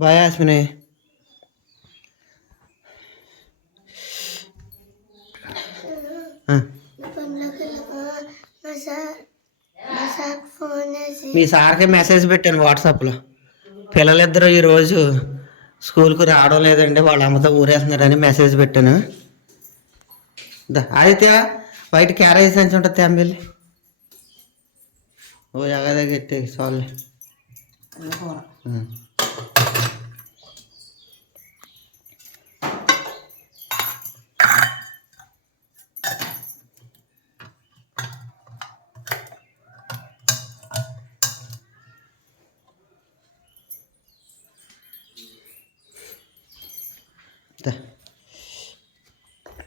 Bye యాస్మిని ఆ, ఫోన్లోకి మా సార్కి మెసేజ్ పెట్టాను వాట్సాప్లో. పిల్లలిద్దరూ ఈరోజు స్కూల్కి రావడం లేదండి వాళ్ళ అమ్మతో ఊరేస్తున్నారని మెసేజ్ పెట్టాను. ఆదిత్య బయట క్యారేజ్ సంచి ఉంటుంది తేంబెళ్ళి ఓ ఎగదా గట్టి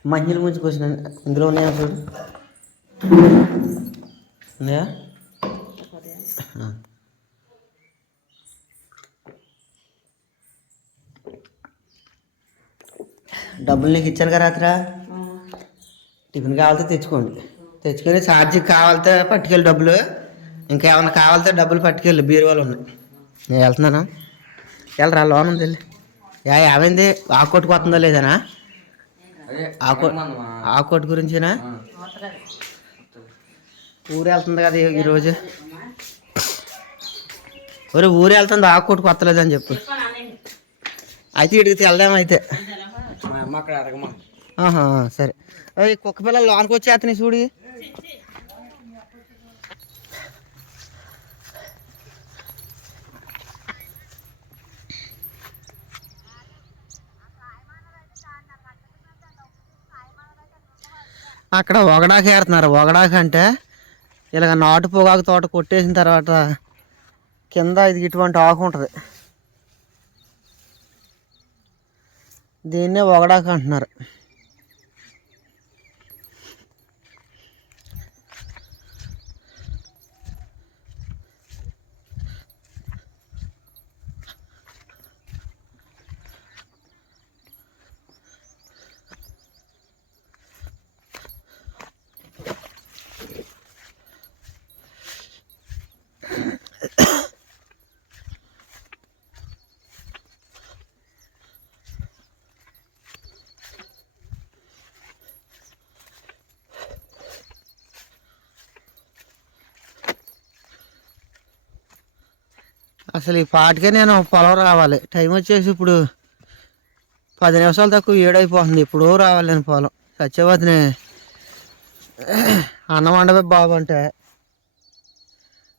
సాల్ మంచిలు క్వశ్చన్ ఇందులో ఉన్నాయా చూడు? ఉన్నాయా? డబ్బులు నీకు ఇచ్చారు కదా రాత్ర? టిఫిన్ కావాలితే తెచ్చుకోండి. తెచ్చుకొని ఛార్జీకి కావాలితే పట్టుకెళ్ళి డబ్బులు. ఇంకా ఏమైనా కావాలితే డబ్బులు పట్టుకెళ్ళి. బీరువాలు ఉన్నాయి. నేను వెళ్తున్నానా? వెళ్ళరా లోన్ ఉంది. వెళ్ళి యా ఏమైంది ఆకొట్టుకొస్తుందో లేదనా ఆకో ఆకోట్ గురించేనా? ఊరు వెళ్తుంది కదా ఈరోజు. ఒరే ఊరు వెళ్తుంది ఆకోట్ కొత్తలేదని చెప్పు. అయితే ఇడికి వెళ్దాం అయితే. ఆహా, సరే. కుక్క పిల్లలు లోనికి వచ్చేస్తున్నాయి చూడు. అక్కడ ఒగడాకి ఏరుతున్నారు ఒగడాకి అంటే ఇలాగ నాటు పొగాకు తోట కొట్టేసిన తర్వాత కింద ఇది ఇటువంటి ఆకు ఉంటుంది. దీన్నే ఒగడాకు అంటున్నారు. అసలు ఈ పాటికే నేను పొలం రావాలి. టైం వచ్చేసి ఇప్పుడు పది నిమిషాలు తక్కువ ఏడైపోతుంది. ఇప్పుడు రావాలి నేను పొలం సత్యవతిని అన్నం వండవే బాబు అంటే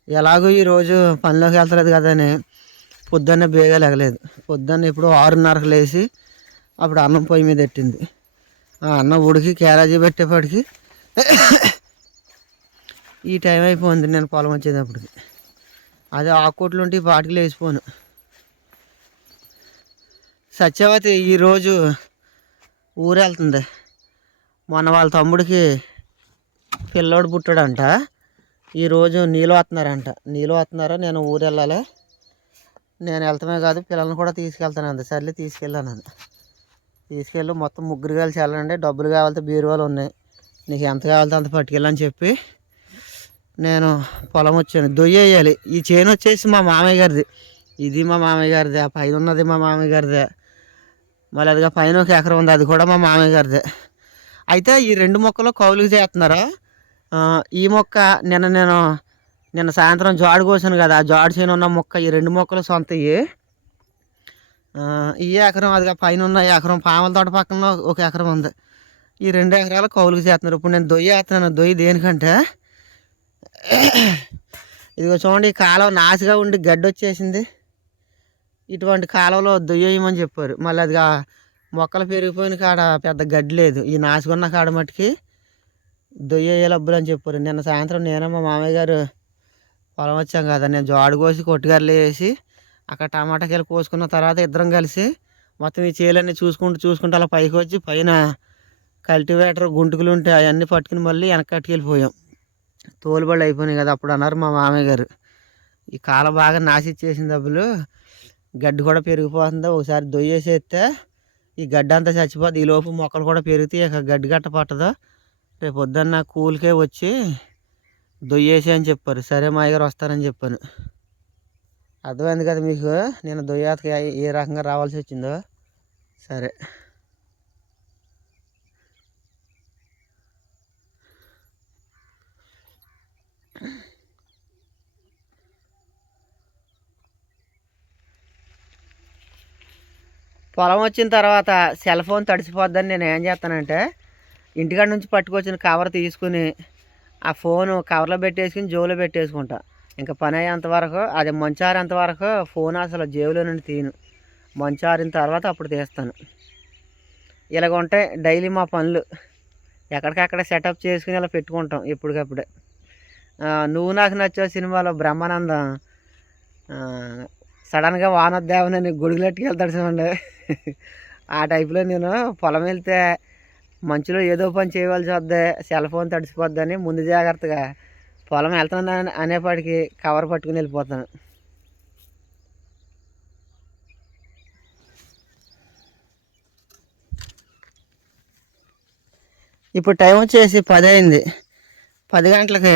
ఎలాగో ఈరోజు పనిలోకి వెళ్తలేదు కదా అని పొద్దున్నే బేగా లేగలేదు. పొద్దున్న ఇప్పుడు ఆరున్నరకు లేచి అప్పుడు అన్నం పొయ్యి మీద పెట్టింది. ఆ అన్నం ఉడికి క్యారేజీ పెట్టేప్పటికి ఈ టైం అయిపోయింది నేను పొలం వచ్చేటప్పటికి. అదే ఆకుకోట్లు ఉంటే ఈ పాటికి లేచిపోను. సత్యవతి ఈరోజు ఊరెళ్తుంది. వెళ్తుంది మొన్న వాళ్ళ తమ్ముడికి పిల్లోడు పుట్టాడంట. ఈరోజు నీళ్ళు వస్తున్నారంట. నీళ్ళు వస్తున్నారు? నేను ఊరు వెళ్ళాలి నేను వెళ్తామే కాదు పిల్లల్ని కూడా తీసుకెళ్తాను అంది. సర్లే తీసుకెళ్ళాను అంది. తీసుకెళ్ళి మొత్తం ముగ్గురు కలిసి వెళ్ళండి. డబ్బులు కావాలంటే బీరువాలు ఉన్నాయి. నీకు ఎంత కావాలంటే అంత పట్టుకెళ్ళని చెప్పి నేను పొలం వచ్చాను. దొయ్య వేయాలి. ఈ చేను వచ్చేసి మా మామయ్య గారిది. ఇది మా మామయ్య గారిదే. ఆ పైన ఉన్నది మా మామయ్య గారిదే. మళ్ళీ అదిగా పైన ఒక ఎకరం ఉంది. అది కూడా మా మామయ్య గారిదే. అయితే ఈ రెండు మొక్కలు కౌలుకు చేస్తున్నారు? ఈ మొక్క నిన్న నేను నిన్న సాయంత్రం జాడు కోసాను కదా. ఆ జాడు చేను ఉన్న మొక్క ఈ రెండు మొక్కలు సొంత ఈ ఎకరం అదిగా పైన ఉన్న ఈ ఎకరం పాముల తోట పక్కన ఒక ఎకరం ఉంది. ఈ రెండు ఎకరాలు కౌలుకు చేస్తున్నారు. ఇప్పుడు నేను దొయ్యి వేస్తున్నాను. దొయ్యి దేనికంటే ఇదిగో చూడండి ఈ కాలువ నాసిగా ఉండి గడ్డి వచ్చేసింది. ఇటువంటి కాలువలో దొయ్యమని చెప్పారు. మళ్ళీ అదిగా మొక్కలు పెరిగిపోయిన కాడ పెద్ద గడ్డి లేదు. ఈ నాసుకున్న కాడ మట్టుకి దొయ్యేయలబ్బులు అని చెప్పారు. నిన్న సాయంత్రం నేను మా మామయ్య గారు పొలం వచ్చాం కదా నేను జోడు కోసి కొట్టుగారులు వేసి అక్కడ టమాటాకాయలు కోసుకున్న తర్వాత ఇద్దరం కలిసి మొత్తం ఈ చేలన్నీ చూసుకుంటూ చూసుకుంటూ అలా పైకి వచ్చి పైన కల్టివేటర్ గుంటుకులు ఉంటే అవన్నీ పట్టుకుని మళ్ళీ వెనక్కి తోలుబళ్ళు అయిపోయినాయి కదా అప్పుడు అన్నారు మా మామయ్య గారు. ఈ కాలం బాగా నాసిచ్చేసిన డబ్బులు గడ్డి కూడా పెరిగిపోతుంది ఒకసారి దొయ్యేసేస్తే ఈ గడ్డి అంతా చచ్చిపోద్ది. ఈ లోపు మొక్కలు కూడా పెరిగితే ఇక గడ్డి గట్ట పట్టదు. రేపు పొద్దున్న కూలికే వచ్చి దొయ్యేసి అని చెప్పారు. సరే మా గారు వస్తారని చెప్పాను. అర్థమైంది కదా మీకు? నేను దొయ్యాతకి ఏ రకంగా రావాల్సి వచ్చిందో? సరే. పొలం వచ్చిన తర్వాత సెల్ ఫోన్ తడిసిపోద్దని నేను ఏం చేస్తానంటే ఇంటికాడ నుంచి పట్టుకొచ్చిన కవర్ తీసుకుని ఆ ఫోను కవర్లో పెట్టేసుకుని జోబులో పెట్టేసుకుంటా. ఇంకా పని అయ్యేంత వరకు అది మంచారేంత వరకు ఫోన్ అసలు జేబులో నుండి తీను మంచారిన తర్వాత అప్పుడు తీస్తాను. ఇలాగ ఉంటాయి డైలీ మా పనులు. ఎక్కడికక్కడ సెటప్ చేసుకుని ఇలా పెట్టుకుంటాం ఎప్పటికప్పుడే నువ్వు నాకు నచ్చే సినిమాలో బ్రహ్మానందం సడన్గా సడన్గా వానోద్దేవనని గొడుగులెట్టుకు వెళ్తాడు చూడండి. ఆ టైప్లో నేను పొలం వెళ్తే మంచులో ఏదో పని చేయవలసి వద్దే సెల్ ఫోన్ తడిసిపోద్దని ముందు జాగ్రత్తగా పొలం వెళ్తున్నాను అనేపాటికి కవర్ పట్టుకుని వెళ్ళిపోతాను. ఇప్పుడు టైం వచ్చేసి పది అయింది పది గంటలకి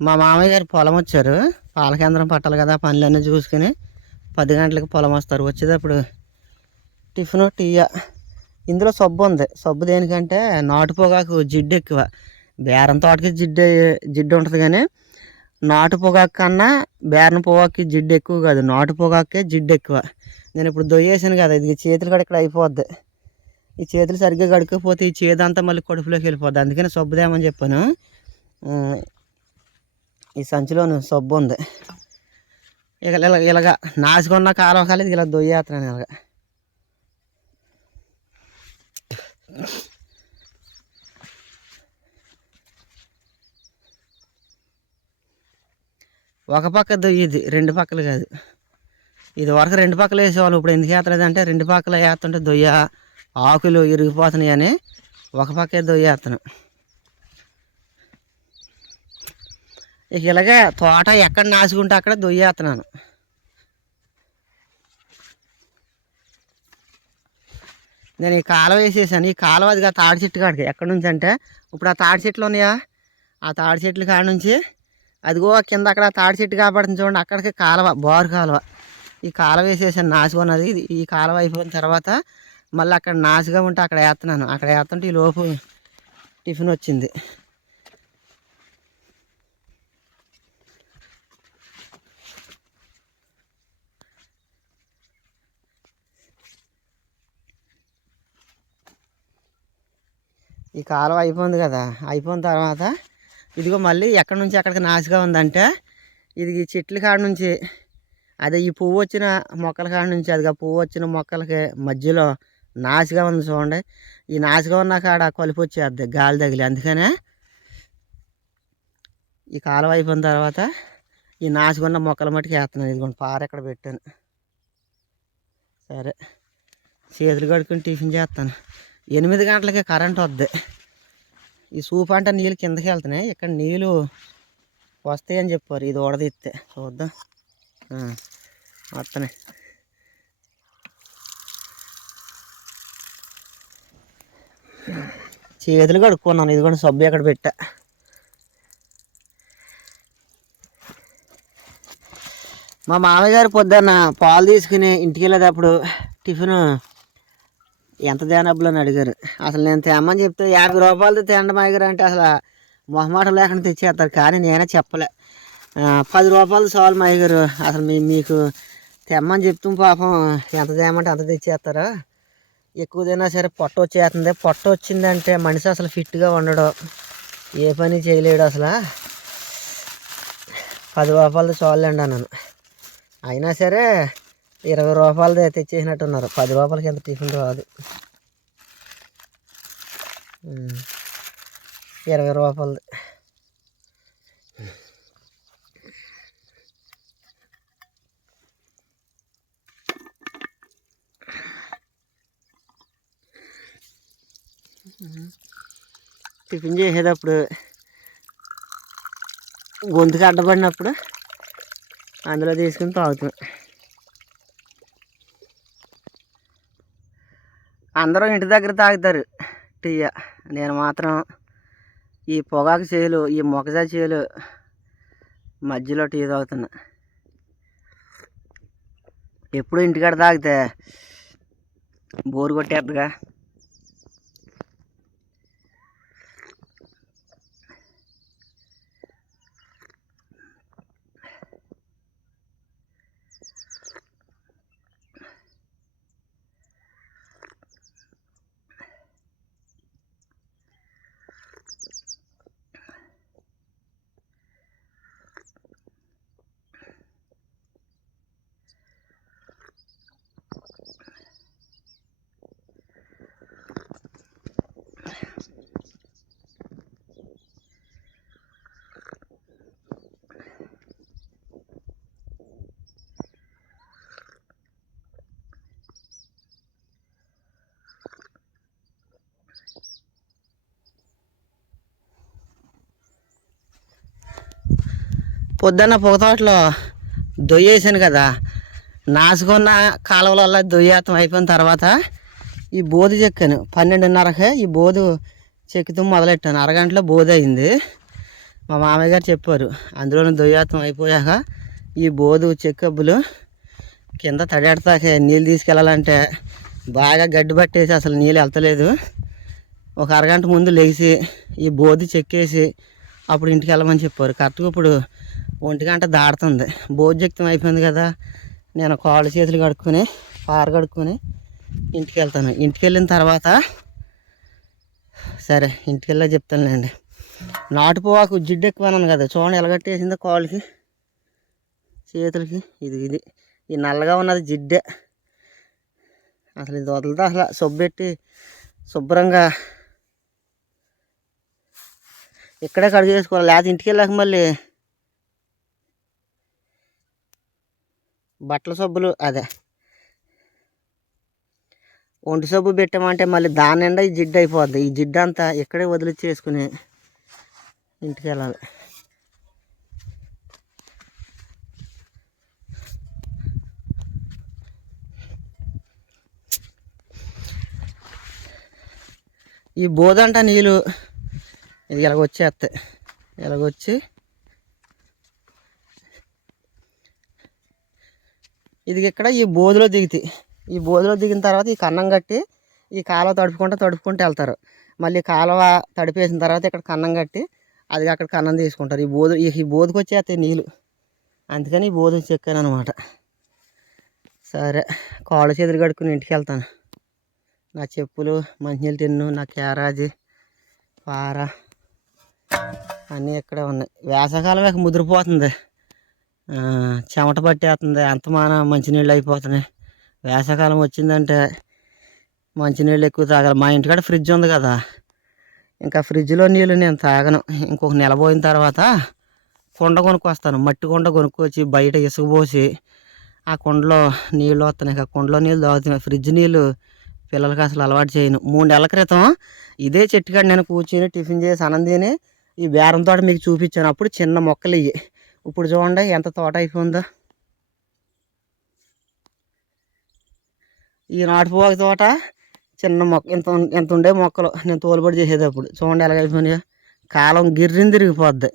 మా మామయ్య గారు పొలం వచ్చారు. పాల కేంద్రం పట్టాలి కదా పనులన్నీ చూసుకుని పది గంటలకు పొలం వస్తారు. వచ్చేటప్పుడు టిఫిన్ టీయా. ఇందులో సబ్బు ఉంది. సబ్బు దేనికంటే నాటు పొగాకు జిడ్డు ఎక్కువ. బేరం తోటకి జిడ్డు జిడ్డు ఉంటుంది కానీ నాటు పొగాకు కన్నా బేరం పొగాకు జిడ్డు ఎక్కువ కాదు. నాటు పొగాకే జిడ్డు ఎక్కువ. నేను ఇప్పుడు దొయ్యేసాను కదా ఇది చేతులు కూడా ఇక్కడ అయిపోద్ది. ఈ చేతులు సరిగ్గా గడుకోకపోతే ఈ చేదంతా మళ్ళీ కడుపులోకి వెళ్ళిపోద్ది. అందుకని సబ్బుదేమని చెప్పాను. ఈ సంచిలోను సబ్బు ఉంది. ఇక ఇలా ఇలాగ నాసుకున్న కాలం కాలేదు ఇలా దొయ్యేస్తున్నాను ఇలాగ. ఒక పక్క దొయ్యిది రెండు పక్కలు కాదు. ఇది వరకు రెండు పక్కలు వేసేవాళ్ళు ఇప్పుడు ఎందుకు వేస్తలేదు అంటే రెండు పక్కలు వేస్తుంటే దొయ్య ఆకులు ఇరిగిపోతున్నాయి అని ఒక పక్కే దొయ్యేస్తున్నాం ఇక ఇలాగే తోట ఎక్కడ నాసుకుంటే అక్కడ దొయ్యేస్తున్నాను నేను ఈ కాలువ వేసేసాను. ఈ కాలువ అది తాడి చెట్టు కాడికి ఎక్కడి నుంచి అంటే ఇప్పుడు ఆ తాడి చెట్లు ఉన్నాయా? ఆ తాడి చెట్లు కాడ నుంచి అదిగో కింద అక్కడ తాడి చెట్టు కాబడుతుంది చూడండి. అక్కడికి కాలువ బోరు కాలువ. ఈ కాలువ వేసేసాను నాసుకున్నది. ఈ కాలువ అయిపోయిన తర్వాత మళ్ళీ అక్కడ నాసుగా ఉంటే అక్కడ వేస్తున్నాను అక్కడ వేస్తుంటే ఈ లోపు టిఫిన్ వచ్చింది. ఈ కాలువ అయిపోయింది కదా అయిపోయిన తర్వాత ఇదిగో మళ్ళీ ఎక్కడి నుంచి ఎక్కడికి నాసుగా ఉందంటే ఇది ఈ చెట్ల కాడ నుంచి అదే ఈ పువ్వు వచ్చిన మొక్కల కాడ నుంచి అది పువ్వు వచ్చిన మొక్కలకి మధ్యలో నాసుగా ఉంది చూడండి. ఈ నాసుగా ఉన్న కాడ కలుపు వచ్చేద్ది గాలి తగిలి. అందుకనే ఈ కాలువ అయిపోయిన తర్వాత ఈ నాసుగా ఉన్న మొక్కల మట్టుకు వేస్తున్నాను. ఇదిగోండి పార ఎక్కడ పెట్టాను. సరే చేతులు కడుక్కొని టిఫిన్ చేస్తాను. ఎనిమిది గంటలకి కరెంట్ వద్ది. ఈ సూప్ అంటే నీళ్ళు కిందకి వెళ్తున్నాయి. ఇక్కడ నీళ్ళు వస్తాయని చెప్పారు. ఇది ఓడదీస్తే. చూద్దాం. వస్తున్నాయి. చేతులు కడుక్కున్నాను. ఇది కూడా సబ్బు ఎక్కడ పెట్టా. మా మామయ్య గారు పొద్దున్న పాలు తీసుకుని ఇంటికి వెళ్ళేటప్పుడు టిఫిన్ ఎంత తేనబ్బులు అని అడిగారు. అసలు నేను తేమని చెప్తే యాభై రూపాయలతో తేండమాగారు అంటే అసలు మొహమాటం లేకుండా తెచ్చేస్తారు. కానీ నేనే చెప్పలే. పది రూపాయలు చాలు మాయగారు. అసలు మీ మీకు తెమ్మని చెప్తాం పాపం ఎంత తేమంటే అంత తెచ్చేస్తారు. ఎక్కువ తిన్నా సరే పొట్ట వచ్చేస్తుంది. పొట్ట వచ్చిందంటే మనిషి అసలు ఫిట్గా ఉండడు. ఏ పని చేయలేడు అసలు. పది రూపాయలు చాలండి అన్నాను అయినా సరే ఇరవై రూపాయలది తెచ్చేసినట్టున్నారు పది రూపాయలకి ఎంత టిఫిన్ రాదు. ఇరవై రూపాయలది. టిఫిన్ చేసేటప్పుడు గొంతుకు అడ్డపడినప్పుడు అందులో తీసుకుని తాగుతాం. అందరూ ఇంటి దగ్గర తాగుతారు. టీ నేను మాత్రం ఈ పొగాకు చేలు ఈ మొక్కజా చేలు మధ్యలో టీ తాగుతున్నా. ఎప్పుడు ఇంటికాడ తాగితే బోరు కొట్టేద్దుగా పొద్దున్న పొగతోటలో దొయ్యేసాను కదా. నాసుకున్న కాలువలలో దొయ్యాతం అయిపోయిన తర్వాత ఈ బోధి చెక్కాను. పన్నెండున్నరకే ఈ బోధు చెక్కుతూ మొదలెట్టాను. అరగంటలో బోధి అయింది. మా మామయ్య గారు చెప్పారు. అందులోనే దొయ్యాతం అయిపోయాక ఈ బోధు చెక్కబ్బులు కింద తడెడతాకే నీళ్ళు తీసుకెళ్ళాలంటే బాగా గడ్డి పట్టేసి అసలు నీళ్ళు వెళ్తలేదు. ఒక అరగంట ముందు లేచి ఈ బోధి చెక్కేసి అప్పుడు ఇంటికి వెళ్ళమని చెప్పారు. కరెక్ట్గా ఇప్పుడు ఒంటి గంట దాడుతుంది భోజక్తం అయిపోయింది కదా. నేను కాళ్ళు చేతులు కడుక్కొని పార కడుక్కొని ఇంటికి వెళ్తాను ఇంటికి వెళ్ళిన తర్వాత సరే ఇంటికి వెళ్ళా చెప్తానులేండి. నాటుపోవాకు జిడ్డు ఎక్కువ అన్నాను కదా. చూడండి ఎలగట్టేసిందో కాళ్ళకి చేతులకి. ఇది ఇది ఈ నల్లగా ఉన్నది జిడ్డే. అసలు ఇది వదలదా అసలు. సొబ్బెట్టి శుభ్రంగా ఇక్కడే కడుగు చేసుకోవాలి లేకపోతే ఇంటికి వెళ్ళాక మళ్ళీ బట్టల సబ్బులు అదే. ఒంటి సబ్బు పెట్టామంటే మళ్ళీ దాని నిండా ఈ జిడ్డు అయిపోద్ది. ఈ జిడ్డు అంతా ఇక్కడే వదిలిచ్చేసుకుని ఇంటికి వెళ్ళాలి ఈ బోదంట నీళ్ళు ఇది ఇలాగ ఇలాగొచ్చి ఇది ఇక్కడ ఈ బోధిలో దిగుతాయి ఈ బోధిలో దిగిన తర్వాత ఈ కన్నం కట్టి ఈ కాలువ తడుపుకుంటూ తడుపుకుంటూ వెళ్తారు. మళ్ళీ కాలువ తడిపేసిన తర్వాత ఇక్కడ కన్నం కట్టి అది అక్కడ కన్నం తీసుకుంటారు. ఈ బోధ ఈ బోధకు వచ్చేస్తే వచ్చేస్తాయి నీళ్ళు. అందుకని ఈ బోధు చెక్కాను అనమాట సరే కాళ్ళు చేతులు కడుక్కుని ఇంటికి వెళ్తాను. నా చెప్పులు మంచినీళ్ళు తిన్ను నా క్యారాజీ పార అన్నీ ఇక్కడే ఉన్నాయి. వేసవకాలం ఇక ముదిరిపోతుంది. చెమట పట్టేస్తుంది అంతమాన మంచినీళ్ళు అయిపోతున్నాయి. వేసవకాలం వచ్చిందంటే మంచినీళ్ళు ఎక్కువ తాగాలి. మా ఇంటికాడ ఫ్రిడ్జ్ ఉంది కదా. ఇంకా ఫ్రిడ్జ్లో నీళ్ళు నేను తాగను. ఇంకొక నెల పోయిన తర్వాత కుండ కొనుక్కొస్తాను. మట్టి కుండ కొనుక్కొచ్చి బయట ఇసుక పోసి ఆ కుండలో నీళ్ళు వస్తున్నాయి ఆ కుండలో నీళ్ళు తాగుతున్నాయి. ఫ్రిడ్జ్ నీళ్ళు పిల్లలకి అసలు అలవాటు చేయను. మూడు నెలల క్రితం ఇదే చెట్టు కాడ నేను కూర్చొని టిఫిన్ చేసి అనందిని ఈ బేరం తోట మీకు చూపించాను. అప్పుడు చిన్న మొక్కలు ఇవి ఇప్పుడు చూడండి ఎంత తోట అయిపోయిందో. ఈ నాటుపోక తోట చిన్న మొక్క ఇంత ఎంత ఇంత ఉండే మొక్కలు నేను తోలుబడి చేసేటప్పుడు. చూడండి ఎలాగైపోయినాయో. కాలం గిర్రిని తిరిగిపోద్ది.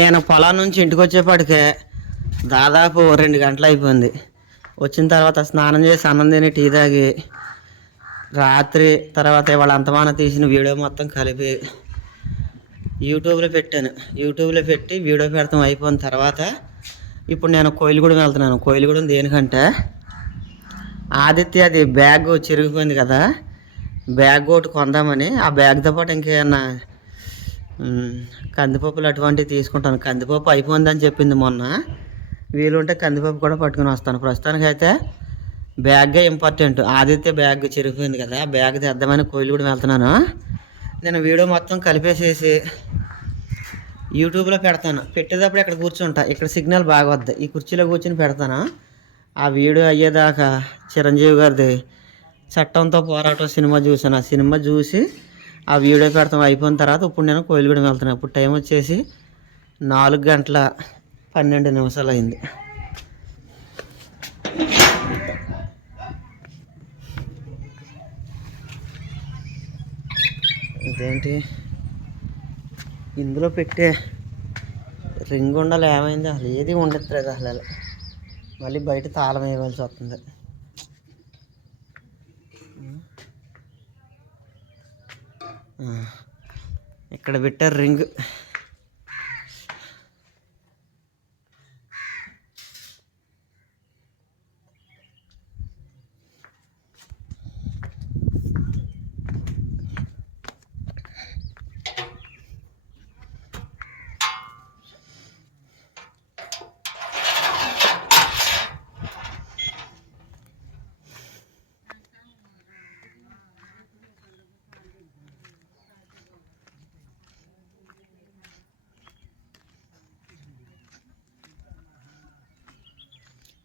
నేను పొలం నుంచి ఇంటికి వచ్చేపాటికే దాదాపు రెండు గంటలు అయిపోయింది. వచ్చిన తర్వాత స్నానం చేసి అన్నం తిని టీ తాగి రాత్రి తర్వాత ఇవాళ అంతమాన తీసిన వీడియో మొత్తం కలిపి యూట్యూబ్లో పెట్టాను. యూట్యూబ్లో పెట్టి వీడియో పెడతాం అయిపోయిన తర్వాత ఇప్పుడు నేను కోయిలగూడెం వెళ్తున్నాను. కోయిలగూడెం దేనికంటే ఆదిత్య అది బ్యాగ్ చిరిగిపోయింది కదా బ్యాగ్ ఒకటి కొందామని ఆ బ్యాగ్తో పాటు ఇంకేమన్నా కందిపప్పులు అటువంటివి తీసుకుంటాను. కందిపప్పు అయిపోయిందని చెప్పింది మొన్న. వీలుంటే కందిపప్పు కూడా పట్టుకుని వస్తాను. ప్రస్తుతానికి అయితే బ్యాగే ఇంపార్టెంట్ ఆదిత్య బ్యాగ్ చిరిగిపోయింది కదా బ్యాగ్ తెద్దామని కూడా వెళ్తున్నాను. నేను వీడియో మొత్తం కలిపేసేసి యూట్యూబ్లో పెడతాను. పెట్టేటప్పుడు ఇక్కడ కూర్చుంటా. ఇక్కడ సిగ్నల్ బాగా వద్ద. ఈ కుర్చీలో కూర్చొని పెడతాను. ఆ వీడియో అయ్యేదాకా చిరంజీవి గారిది చట్టంతో పోరాటం సినిమా చూసాను ఆ సినిమా చూసి ఆ వీడియో పెడతాం అయిపోయిన తర్వాత ఇప్పుడు నేను కోయిలగూడెం వెళ్తున్నాను. ఇప్పుడు టైం వచ్చేసి నాలుగు గంటల పన్నెండు నిమిషాలు అయింది. ఇదేంటి? ఇందులో పెట్టే రింగ్ ఉండాలి ఏమైంది? అసలు ఏది ఉండట్లేదు అసలు. మళ్ళీ బయట తాళం వేయవలసి వస్తుంది. ఇక్కడ పెట్టారు రింగ్.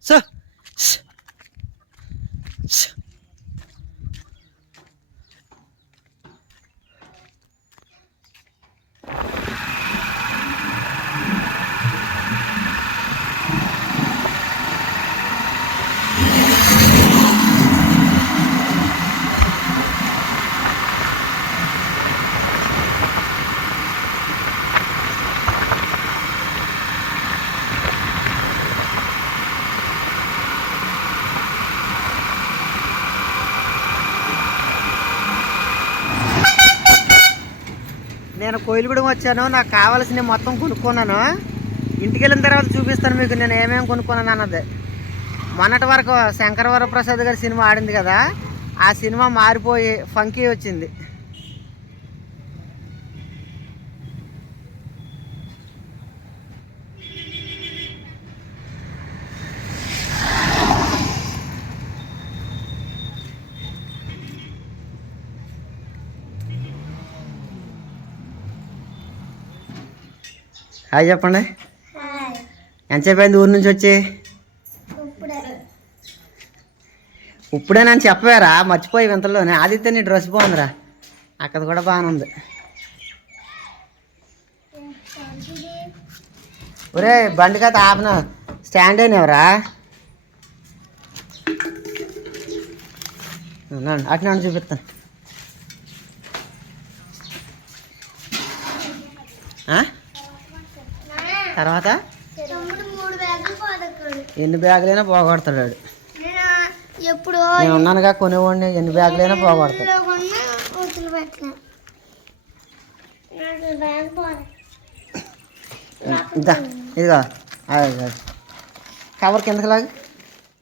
Sir, కోయిలగూడెం వచ్చాను. నాకు కావాల్సినవి మొత్తం కొనుక్కున్నాను. ఇంటికి వెళ్ళిన తర్వాత చూపిస్తాను మీకు నేను ఏమేమి కొనుక్కున్నాను అన్నది. మొన్నటి వరకు శంకర వరప్రసాద్ గారి సినిమా ఆడింది కదా ఆ సినిమా మారిపోయి ఫంకీ వచ్చింది. హాయ్ చెప్పండి. ఎంతసేపు అయింది ఊరి నుంచి వచ్చి? ఇప్పుడే. నన్ను చెప్పారా? మర్చిపోయి వింతలోనే. ఆదిత్య నీ డ్రెస్ బాగుందిరా. అక్కడ కూడా బాగానే ఉంది ఒరే బండి కథ ఆపన? స్టాండ్ అయినవరా అటు నన్ను చూపిస్తాను. ఆ? తర్వాత? ఎన్ని బ్యాగులైనా పోగొడతాడు. వాడు. ఎప్పుడు నేను ఉన్నానుగా కొనేవాడిని ఎన్ని బ్యాగులైనా పోగొడతాడు ఇదా ఇదిగో. అది. కవర్ కిందకి లాగు.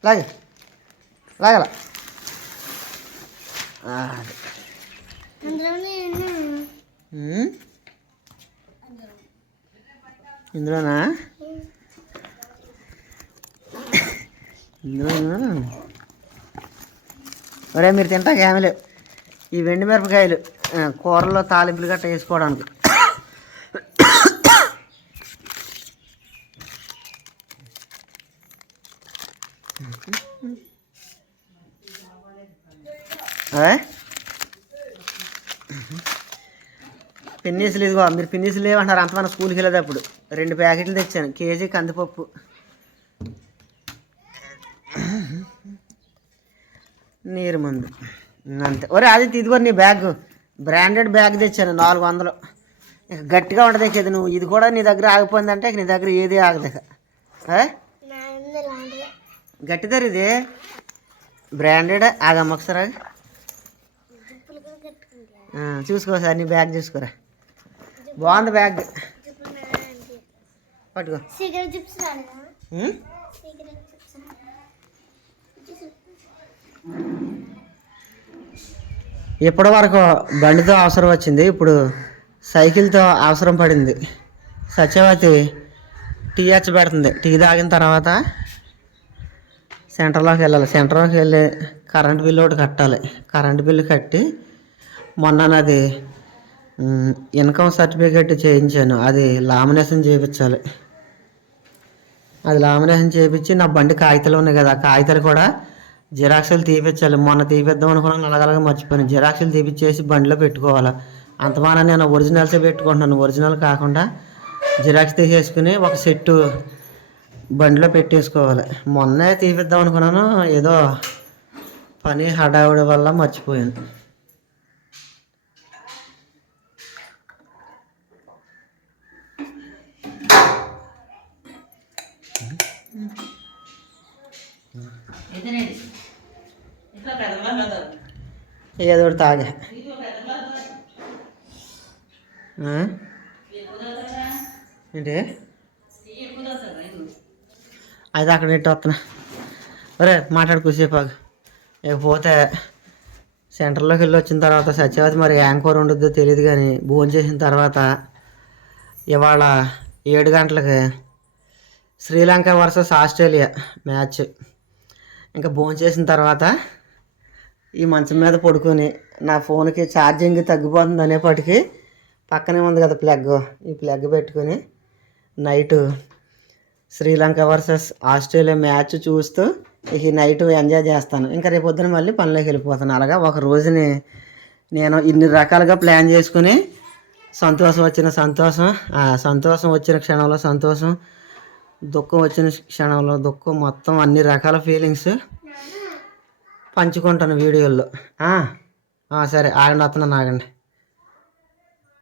లాగు. లాగల. అది. ఇందులోనా? ఇందులోనా ఒరే మీరు తింటా ఏమీ లేవు ఈ వెండి మిరపకాయలు కూరల్లో తాలింపులు గట్ట వేసుకోవడానికి. పిన్నీసులు ఇదిగో మీరు పిన్నీసులు లేవంటారు అంతమంది స్కూల్కి వెళ్ళేటప్పుడు. రెండు ప్యాకెట్లు తెచ్చాను. కేజీ కందిపప్పు. నీరు మందు. అంతే. ఒరే అది ఇదిగో నీ బ్యాగ్. బ్రాండెడ్ బ్యాగ్ తెచ్చాను నాలుగు వందలు ఇక గట్టిగా ఉంటుంది కదా నువ్వు. ఇది కూడా నీ దగ్గర ఆగిపోయిందంటే నీ దగ్గర ఏది ఆగలేక. గట్టి ఆ? గట్టిదారు ఇది. బ్రాండెడ్. ఆగమ్మ ఒకసారి చూసుకో సార్ నీ బ్యాగ్ చూసుకోరా. బాగుంది బ్యాగ్. పట్టుకో. ఇప్పటి వరకు బండితో అవసరం వచ్చింది. ఇప్పుడు సైకిల్తో అవసరం పడింది. సత్యవతి టీ హెచ్ పెడుతుంది. టీ తాగిన తర్వాత సెంటర్లోకి వెళ్ళాలి. సెంటర్లోకి వెళ్ళి కరెంట్ బిల్లు ఒకటి కట్టాలి. కరెంట్ బిల్లు కట్టి మొన్న నాది ఇన్కమ్ సర్టిఫికేట్ చేయించాను. అది లామినేషన్ చేయించాలి. అది లామినేషన్ చేయించి నా బండి కాగితాలు ఉన్నాయి కదా కాగితాలు కూడా జిరాక్సులు తీపిచ్చాలి. మొన్న తీపిద్దాం అనుకున్నాను అలాగలాగా మర్చిపోయాను. జిరాక్సులు తీపిచ్చేసి బండిలో పెట్టుకోవాలి. అంతమాన నేను ఒరిజినల్సే పెట్టుకుంటున్నాను. ఒరిజినల్ కాకుండా జిరాక్స్ తీసేసుకుని ఒక సెట్టు బండిలో పెట్టేసుకోవాలి. మొన్నే తీపిద్దాం అనుకున్నాను ఏదో పని హడావుడి వల్ల మర్చిపోయాను. ఏదో తాగా. ఏంటి? అయితే అక్కడ నెట్టి వస్తున్నా. ఒరే మాట్లాడుకోసేపు ఆగు. ఇక పోతే సెంటర్లోకి వెళ్ళి వచ్చిన తర్వాత సత్యవతి మరి యాంకోర్ ఉండొద్దో తెలియదు కానీ భోజనం చేసిన తర్వాత ఇవాళ ఏడు గంటలకి శ్రీలంక వర్సెస్ ఆస్ట్రేలియా మ్యాచ్. ఇంకా భోజనం చేసిన తర్వాత ఈ మంచం మీద పడుకొని నా ఫోన్కి ఛార్జింగ్ తగ్గిపోతుంది అనేప్పటికీ పక్కనే ఉంది కదా ప్లగ్. ఈ ప్లగ్ పెట్టుకొని night Sri Lanka versus Australia match చూస్తూ ఈ నైట్ ఎంజాయ్ చేస్తాను. ఇంకా రేపు పొద్దున మళ్ళీ పనిలోకి వెళ్ళిపోతాను. అలాగా ఒక రోజుని నేను ఇన్ని రకాలుగా ప్లాన్ చేసుకుని సంతోషం వచ్చిన సంతోషం ఆ సంతోషం వచ్చిన క్షణంలో సంతోషం దుఃఖం వచ్చిన క్షణంలో దుఃఖం మొత్తం అన్ని రకాల ఫీలింగ్స్ పంచుకుంటాను వీడియోల్లో. సరే ఆగండి వస్తున్నాను ఆగండి.